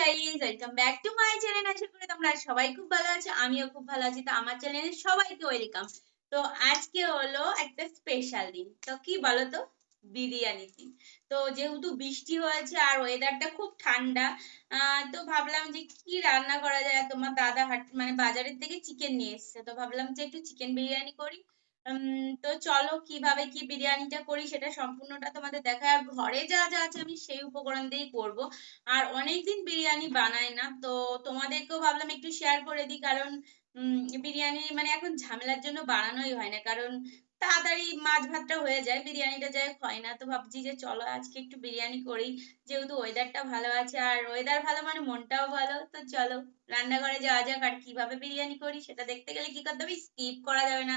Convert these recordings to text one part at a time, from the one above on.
Guys welcome back to my channel আশা করি তোমরা সবাই খুব ভালো আছো, আমিও খুব ভালো আছি। তো আমার চ্যানেলে সবাইকে ওয়েলকাম তো আজকে হলো একটা স্পেশাল দিন। তো কি বলো তো বিরিয়ানি দিন। তো যেহেতু বৃষ্টি হয়েছে আর ওয়েদারটা খুব ঠান্ডা তো ভাবলাম যে কি রান্না করা যায়? তোমার দাদা হাট মানে বাজারের থেকে চিকেন নিয়ে এসেছে। তো ভাবলাম যে একটু চিকেন বিরিয়ানি করি। তো চলো কীভাবে কি বিরিয়ানিটা করি সেটা সম্পূর্ণটা তোমাদের দেখায়। আর ঘরে যা যা আছে আমি সেই উপকরণ দিয়েই করব। আর অনেকদিন বিরিয়ানি বানাই না, তো তোমাদেরকেও ভাবলাম একটু শেয়ার করে দিই, কারণ বিরিয়ানি মানে এখন ঝামেলার জন্য বানানোই হয় না। কারণ তাড়াতাড়ি মাছ ভাতটা হয়ে যায়, বিরিয়ানিটা যাই হয় না। তো ভাবছি যে চলো আজকে একটু বিরিয়ানি করি, যেহেতু ওয়েদারটা ভালো আছে আর ওয়েদার ভালো মানে মনটাও ভালো। তো চলো, রান্নাঘরে যাওয়া যাক আর কীভাবে বিরিয়ানি করি সেটা দেখতে গেলে কি করতে হবে? স্কিপ করা যাবে না।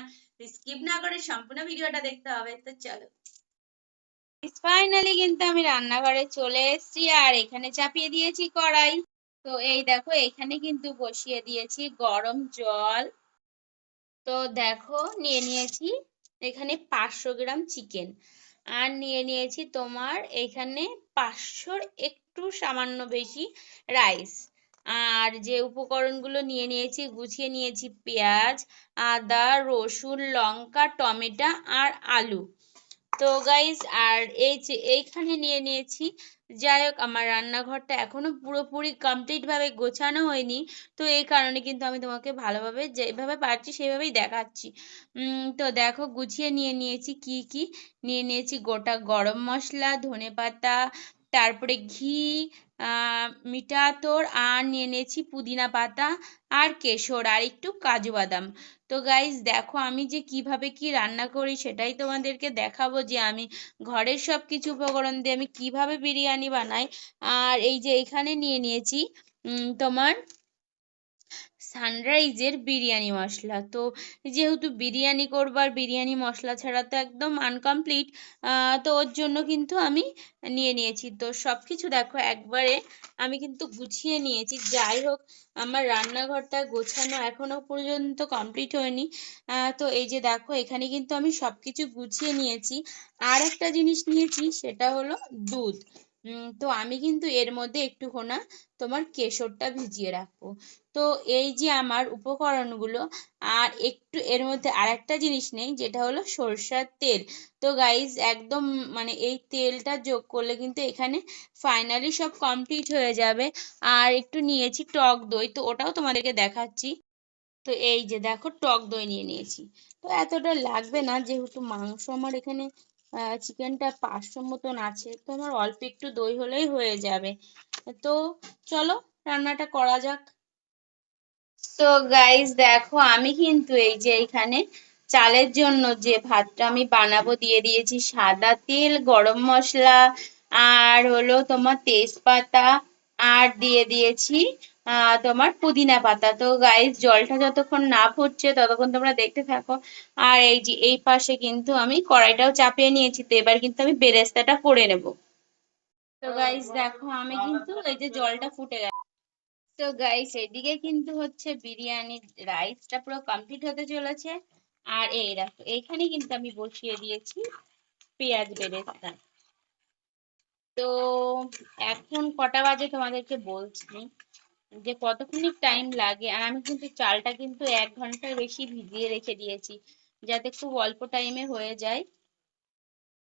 স্কিপ না করে সম্পূর্ণ ভিডিওটা দেখতে হবে। তো চলো। ফাইনালি কিন্তু আমি রান্নাঘরে চলে এসেছি আর এখানে চাপিয়ে দিয়েছি কড়াই। তো এই দেখো, এখানে কিন্তু বসিয়ে দিয়েছি গরম জল। তো দেখো, নিয়ে নিয়েছি এখানে পাঁচশো গ্রাম চিকেন আর নিয়ে নিয়েছি তোমার এখানে পাঁচশোর একটু সামান্য বেশি রাইস আর যে উপকরণগুলো নিয়ে নিয়েছি, গুছিয়ে নিয়েছি পেঁয়াজ, আদা, রসুন, লঙ্কা, টমেটো আর আলু। তো গাইজ আর এই যে এইখানে নিয়ে নিয়েছি যাই হোক, আমার রান্নাঘরটা এখনও পুরোপুরি কমপ্লিট ভাবে গোছানো হয়নি। তো এই কারণে কিন্তু আমি তোমাকে ভালোভাবে যেভাবে পারছি সেভাবেই দেখাচ্ছি। তো দেখো, গুছিয়ে নিয়ে নিয়েছি কি কি। নিয়ে নিয়েছি গোটা গরম মশলা ধনেপাতা তারপরে ঘি মিঠা আতর আর নিয়ে নিয়েছি পুদিনা পাতা আর কেশর আর একটু কাজু বাদাম। তো গাইজ দেখো আমি যে কীভাবে কি রান্না করি সেটাই তোমাদেরকে দেখাবো যে আমি ঘরের সব কিছু উপকরণ দিয়ে আমি কীভাবে বিরিয়ানি বানাই। আর এই যে এখানে নিয়ে নিয়েছি তোমার সানরাইজের বিরিয়ানি মশলা। তো যেহেতু বিরিয়ানি করব আর বিরিয়ানি মশলা ছাড়া তো একদম আনকমপ্লিট তো ওর জন্য কিন্তু আমি নিয়ে নিয়েছি। তো সব কিছু দেখো, একবারে আমি কিন্তু গুছিয়ে নিয়েছি। যাই হোক, আমার রান্নাঘরটা গোছানো এখনও পর্যন্ত কমপ্লিট হয়নি। তো এই যে দেখো, এখানে কিন্তু আমি সব কিছু গুছিয়ে নিয়েছি। আর একটা জিনিস নিয়েছি, সেটা হলো দুধ। তো আমি কিন্তু এর মধ্যে একটুখানা তোমার কেশরটা ভিজিয়ে রাখব। তো এই যে আমার উপকরণগুলো, আর একটু এর মধ্যে আরেকটা জিনিস নেই, যেটা হলো সরষার তেল। তো গাইজ একদম মানে এই তেলটা যোগ করলে কিন্তু এখানে ফাইনালি সব কমপ্লিট হয়ে যাবে। আর একটু নিয়েছি টক দই, তো ওটাও তোমাদেরকে দেখাচ্ছি। তো এই যে দেখো, টক দই নিয়ে নিয়েছি। তো এতটা লাগবে না, যেহেতু মাংস আমার এখানে চিকেনটা পাঁচশো মতন আছে, তো আমার অল্প একটু দই হলেই হয়ে যাবে। তো চলো, রান্নাটা করা যাক। তো গাইস দেখো, আমি কিন্তু এই যে এখানে চালের জন্য যে ভাতটা আমি বানাবো দিয়ে দিয়েছি, সাদা তেল, গরম মশলা, আর হলো তোমার তেজপাতা, আর দিয়ে দিয়েছি তোমার পুদিনা পাতা। তো গাইস জলটা যতক্ষণ না ফুটছে ততক্ষণ তোমরা দেখতে থাকো। আর এই যে, এই পাশে কিন্তু আমি কড়াইটাও চাপিয়ে নিয়েছি, তো এবার কিন্তু আমি বেরেস্তাটা করে নেব। তো গাইস দেখো, আমি কিন্তু এই যে জলটা ফুটে গেছে। তো গাইস এদিকে কিন্তু হচ্ছে বিরিয়ানির রাইসটা পুরো কমপ্লিট হতে চলেছে। আর এই দেখো এইখানে কিন্তু আমি বসিয়ে দিয়েছি পেঁয়াজ বেরেস্তা। তো এখন কটা বাজে তোমাদেরকে বলছি যে কতক্ষণ টাইম লাগে, আর আমি কিন্তু চালটা কিন্তু এক ঘণ্টার বেশি ভিজিয়ে রেখে দিয়েছি, যাতে খুব অল্প টাইমে হয়ে যায়।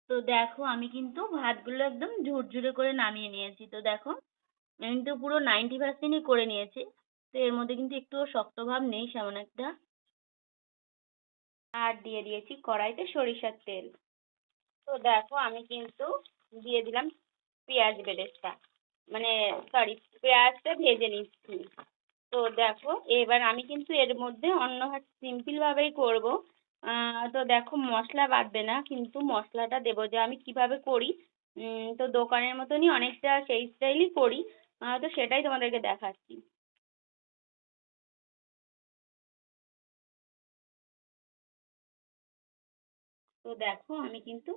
তো দেখো, আমি কিন্তু ভাতগুলো একদম ঝুরঝুরে করে নামিয়ে নিয়েছি। তো দেখো কিন্তু পুরো নাইনটি পার্সেন্টই করে নিয়েছি। তো এর মধ্যে কিন্তু একটুও শক্ত ভাব নেই, সেমন একটা। আর দিয়ে দিয়েছি কড়াইতে সরিষার তেল। তো দেখো আমি কিন্তু দিয়ে দিলাম পেঁয়াজ বেরেস্তা। মানে সরি পেঁয়াজটা ভেজে নিচ্ছি। তো দেখো এবার আমি কিন্তু এর মধ্যে অন্য সিম্পলভাবেই করব। তো দেখো মশলা বাটবে না, কিন্তু মশলাটা দেবো যে আমি কীভাবে করি। উম, তো দোকানের মতনই অনেকটা সেই স্টাইলই করি। তো সেটাই তোমাদেরকে দেখাচ্ছি। তো দেখো, আমি কিন্তু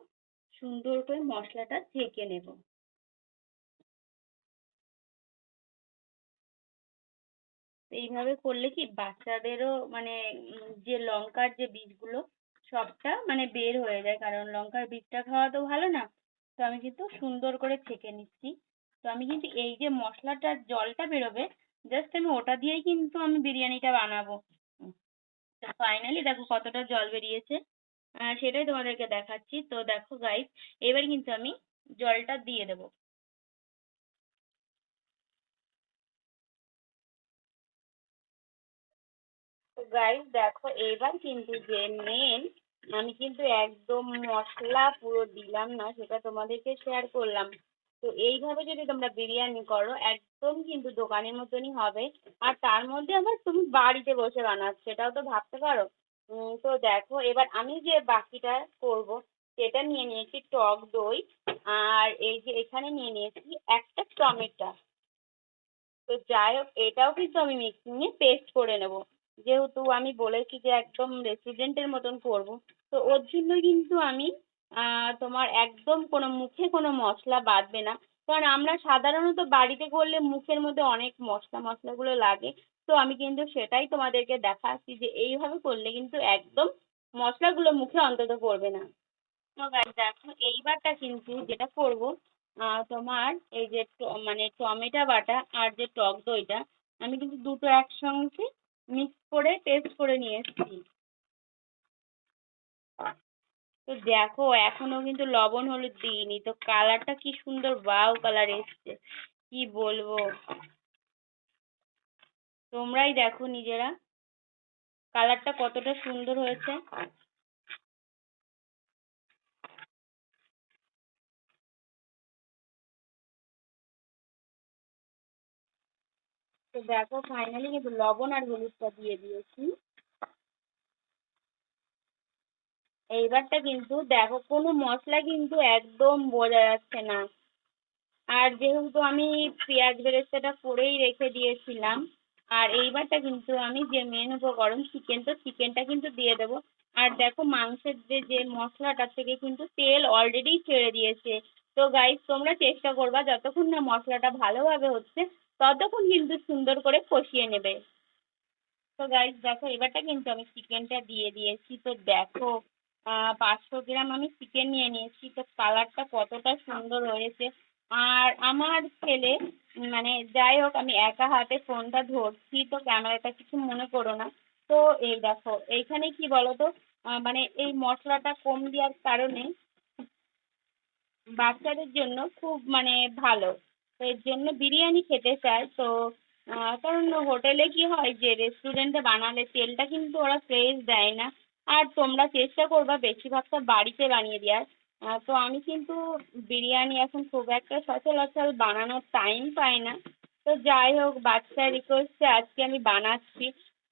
সুন্দর করে মশলাটা ছেঁকে নেব। এইভাবে করলে কি বাচ্চাদেরও মানে যে লঙ্কার যে বীজগুলো, সবটা মানে বের হয়ে যায়। কারণ লঙ্কার বীজটা খাওয়া তো ভালো না, তো আমি কিন্তু সুন্দর করে ছেঁকে নিচ্ছি। তো আমি কিন্তু এই যে মশলাটার জলটা বেরোবে জাস্ট আমি ওটা দিয়েই কিন্তু আমি বিরিয়ানিটা বানাবো। তো ফাইনালি দেখো কতটা জল বেরিয়েছে। আহ সেটাই তোমাদেরকে দেখাচ্ছি। তো দেখো গাইস এবার কিন্তু আমি জলটা দিয়ে দেবো। গাইস দেখো এবার কিন্তু যে মেন আমি কিন্তু একদম মশলা পুরো দিলাম না, সেটা তোমাদেরকে শেয়ার করলাম। তো এইভাবে যদি তোমরা বিরিয়ানি করো, একদম কিন্তু দোকানের মতনই হবে। আর তার মধ্যে আবার তুমি বাড়িতে বসে বানাচ্ছো এটাও তো ভাবতে পারো। তো দেখো, এবার আমি যে বাকিটা করব, সেটা নিয়ে নিয়েছি টক দই, আর এই যে এখানে নিয়ে নিয়েছি একটা টমেটো। তো যাই হোক, এটাও কিন্তু আমি মিক্সিংয়ে পেস্ট করে নেব। যেহেতু আমি বলেছি যে একদম রেস্টুরেন্টের মতন করব, তো ওর জন্য কিন্তু আমি তোমার একদম কোনো মুখে কোনো মশলা বাদবে না। কারণ আমরা সাধারণত বাড়িতে করলে মুখের মধ্যে অনেক মশলা মশলাগুলো লাগে। তো আমি কিন্তু সেটাই তোমাদেরকে দেখাচ্ছি যে এইভাবে করলে কিন্তু একদম মশলাগুলো মুখে অন্তত পড়বে না। তো দেখো এইবারটা কিন্তু যেটা করব আহ, তোমার এই যে মানে টমেটো বাটা আর যে টক দইটা আমি কিন্তু দুটো একসঙ্গে মিক্স করে পেস্ট করে নিয়ে এসেছি। তো দেখো এখনও কিন্তু লবণ হলুদ দিইনি। তো কালারটা কি সুন্দর বাউ কালার এসছে। কি বলব? তোমরাই দেখো নিজেরা। কালারটা কতটা সুন্দর হয়েছে। তো দেখো ফাইনালি কিন্তু লবণ আর হলুদটা দিয়ে দিয়েছি। এইবারটা কিন্তু দেখো, কোনো মশলা কিন্তু একদম বোঝা যাচ্ছে না। আর যেহেতু আমি পেঁয়াজ বেরেস্তাটা করেই রেখে দিয়েছিলাম, আর এইবারটা কিন্তু আমি যে মেন উপকরণ চিকেন তো চিকেনটা কিন্তু দিয়ে দেবো। আর দেখো মাংসের যে যে মশলাটা থেকে কিন্তু তেল অলরেডি ছেড়ে দিয়েছে। তো গাইস তোমরা চেষ্টা করবা, যতক্ষণ না মশলাটা ভালোভাবে হচ্ছে, ততক্ষণ কিন্তু সুন্দর করে কষিয়ে নেবে। তো গাইস দেখো এবারটা কিন্তু আমি চিকেনটা দিয়ে দিয়েছি। তো দেখো পাঁচশো গ্রাম আমি চিকেন নিয়ে নিয়েছি। তো কালারটা কতটা সুন্দর হয়েছে। আর আমার ছেলে মানে যাই হোক, আমি একা হাতে ফোনটা ধরছি, তো ক্যামেরাটা কিছু মনে করো না। তো এই দেখো, এইখানে কি বলো আহ মানে এই মশলাটা কম দেওয়ার কারণে বাচ্চাদের জন্য খুব মানে ভালো। এর জন্য বিরিয়ানি খেতে চায়, তো, আহ কারণ হোটেলে কি হয় যে রেস্টুরেন্টে বানালে তেলটা কিন্তু ওরা ফ্রেশ দেয় না। আর তোমরা চেষ্টা করবা বেশিরভাগটা বাড়িতে বানিয়ে দেওয়ার। তো আমি কিন্তু বিরিয়ানি এখন খুব একটা সচরাচর বানানোর টাইম পাই না। তো যাই হোক, বাচ্চার রিকোয়েস্টে আজকে আমি বানাচ্ছি।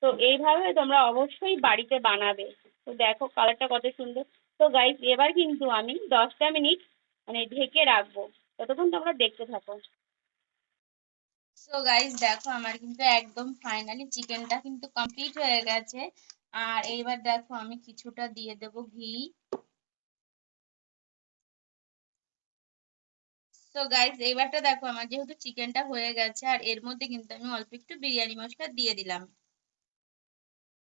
তো এইভাবে তোমরা অবশ্যই বাড়িতে বানাবে। তো দেখো কালারটা কত সুন্দর। তো গাইস এবার কিন্তু আমি দশটা মিনিট মানে ঢেকে রাখব। ততক্ষণ তোমরা দেখতে থাকো। তো গাইস দেখো আমার কিন্তু একদম ফাইনালি চিকেনটা কিন্তু কমপ্লিট হয়ে গেছে। আর এইবার দেখো আমি কিছুটা দিয়ে দেব ঘি। তো গাইস এইবারটা দেখো, আমার যেহেতু চিকেনটা হয়ে গেছে, আর এর মধ্যে কিন্তু আমি অল্প একটু বিরিয়ানি মশলা দিয়ে দিলাম।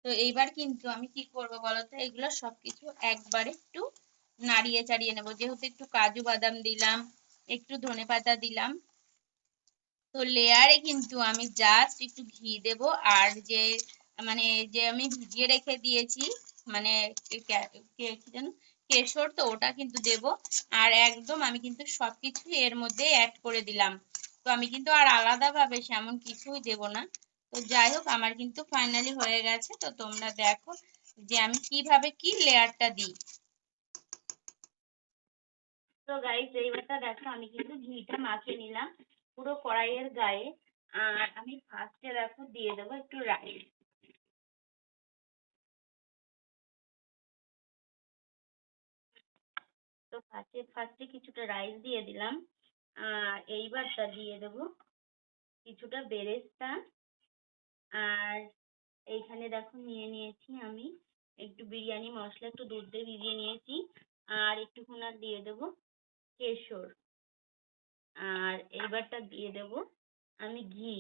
তো এইবার কিন্তু আমি কি করব বলতো, এগুলো সবকিছু একবারে একটু নাড়িয়ে চাড়িয়ে নেব। যেহেতু একটু কাজু বাদাম দিলাম, একটু ধনেপাতা দিলাম, তো লেয়ারে কিন্তু আমি জাস্ট একটু ঘি দেব। আর যে মানে যে আমি ভিজিয়ে রেখে দিয়েছি মানে কেশর তো ওটা কিন্তু দেব। আর একদম আমি কিন্তু সবকিছু এর মধ্যে অ্যাড করে দিলাম। তো আমি কিন্তু আর আলাদাভাবে সেমন কিছুই দেব না। তো যাই হোক, আমার কিন্তু ফাইনালি হয়ে গেছে। তো তোমরা দেখো যে আমি কীভাবে কি লেয়ারটা দিই। তো গাইস এইবারটা দেখো, আমি কিন্তু ঘিটা মাখিয়ে নিলাম পুরো কড়াইয়ের গায়ে। আর আমি ফার্স্টে দেখো দিয়ে দেবো একটু রাইস তো ফার্স্টে ফার্স্টে কিছুটা রাইস দিয়ে দিলাম। আর এইবারটা দিয়ে দেবো কিছুটা বেরেস্তা। আর এইখানে দেখো নিয়ে নিয়েছি আমি একটু বিরিয়ানি মশলা, একটু দুধ দিয়ে ভিজিয়ে নিয়েছি। আর একটুখানি দিয়ে দেবো কেশর। আর এইবারটা দিয়ে দেবো আমি ঘি।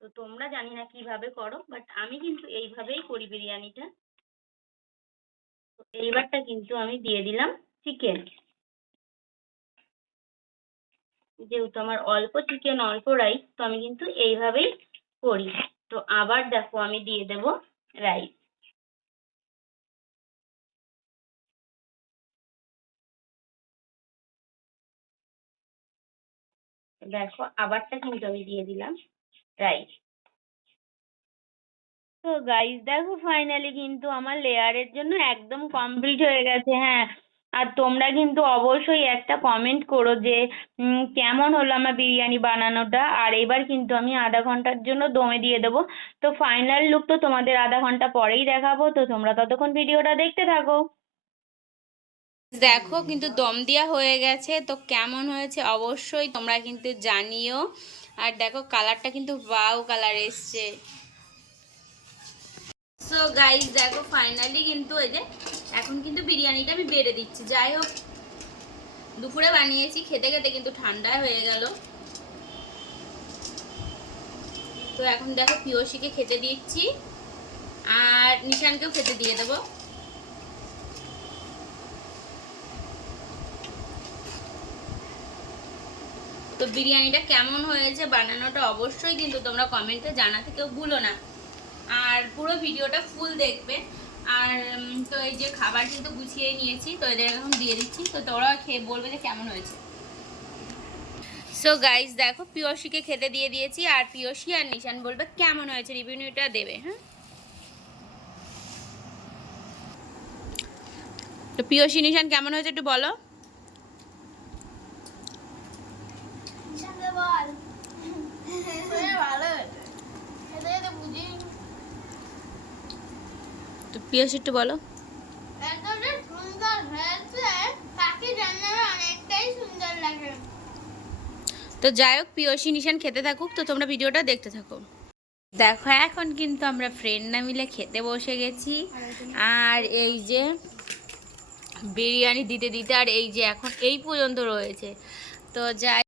তো তোমরা জানি না কীভাবে করো বাট আমি কিন্তু এইভাবেই করি বিরিয়ানিটা। তো এইবারটা কিন্তু আমি দিয়ে দিলাম। চিকেন যেহেতু আমার অল্প চিকেন অল্প রাইস তো আমি কিন্তু এইভাবেই করি। তো আবার দেখো আমি দিয়ে দেব রাইস দেখো, আবারটা কিন্তু আমি দিয়ে দিলাম রাইস তো গাইস দেখো ফাইনালি কিন্তু আমার লেয়ারের জন্য একদম কমপ্লিট হয়ে গেছে। হ্যাঁ আর তোমরা কিন্তু অবশ্যই একটা কমেন্ট করো যে কেমন হলো আমার বিরিয়ানি বানানোটা? আর এবার কিন্তু আমি আধা ঘণ্টার জন্য দমে দিয়ে দেবো। তো ফাইনাল লুক তো তোমাদের আধা ঘণ্টা পরেই দেখাবো। তো তোমরা ততক্ষণ ভিডিওটা দেখতে থাকো। দেখো, কিন্তু দম দেওয়া হয়ে গেছে। তো কেমন হয়েছে অবশ্যই তোমরা কিন্তু জানিও। আর দেখো কালারটা কিন্তু বাউ কালার এসছে। সো গাইস দেখো ফাইনালি কিন্তু এই যে, এখন কিন্তু বিরিয়ানিটা আমি বেড়ে দিচ্ছি। যাই হোক, দুপুরে বানিয়েছি, খেতে খেতে কিন্তু ঠান্ডা হয়ে গেল। তো এখন দেখো পিওসিকে খেতে দিচ্ছি, আর নিশানকেও খেতে দিয়ে দেবো। তো বিরিয়ানিটা কেমন হয়েছে, বানানোটা অবশ্যই কিন্তু তোমরা কমেন্টে জানাতে কেউ ভুলো না। আর পুরো ভিডিওটা ফুল দেখবে। আর তো এই যে খাবার কিন্তু গুছিয়ে নিয়েছি, তো এদের এখন দিয়ে দিচ্ছি। তো তোরা খেয়ে বলবে যে কেমন হয়েছে। সো গাইস দেখো, পিয়সিকে খেতে দিয়ে দিয়েছি, আর পিয়সি আর নিশান বলবে কেমন হয়েছে, রিভিউটা দেবে হ্যাঁ? তো পিয়সি, নিশান কেমন হয়েছে একটু বল ভালো খেতে খেতে বুঝি তো পিয়সি একটু বলো। তো যাই হোক পিয়সি নিশান খেতে থাকুক তো তোমরা ভিডিওটা দেখতে থাকো। দেখো এখন কিন্তু আমরা ফ্রেন্ডরা মিলে খেতে বসে গেছি। আর এই যে বিরিয়ানি দিতে দিতে আর এই যে এখন এই পর্যন্ত রয়েছে। তো যাই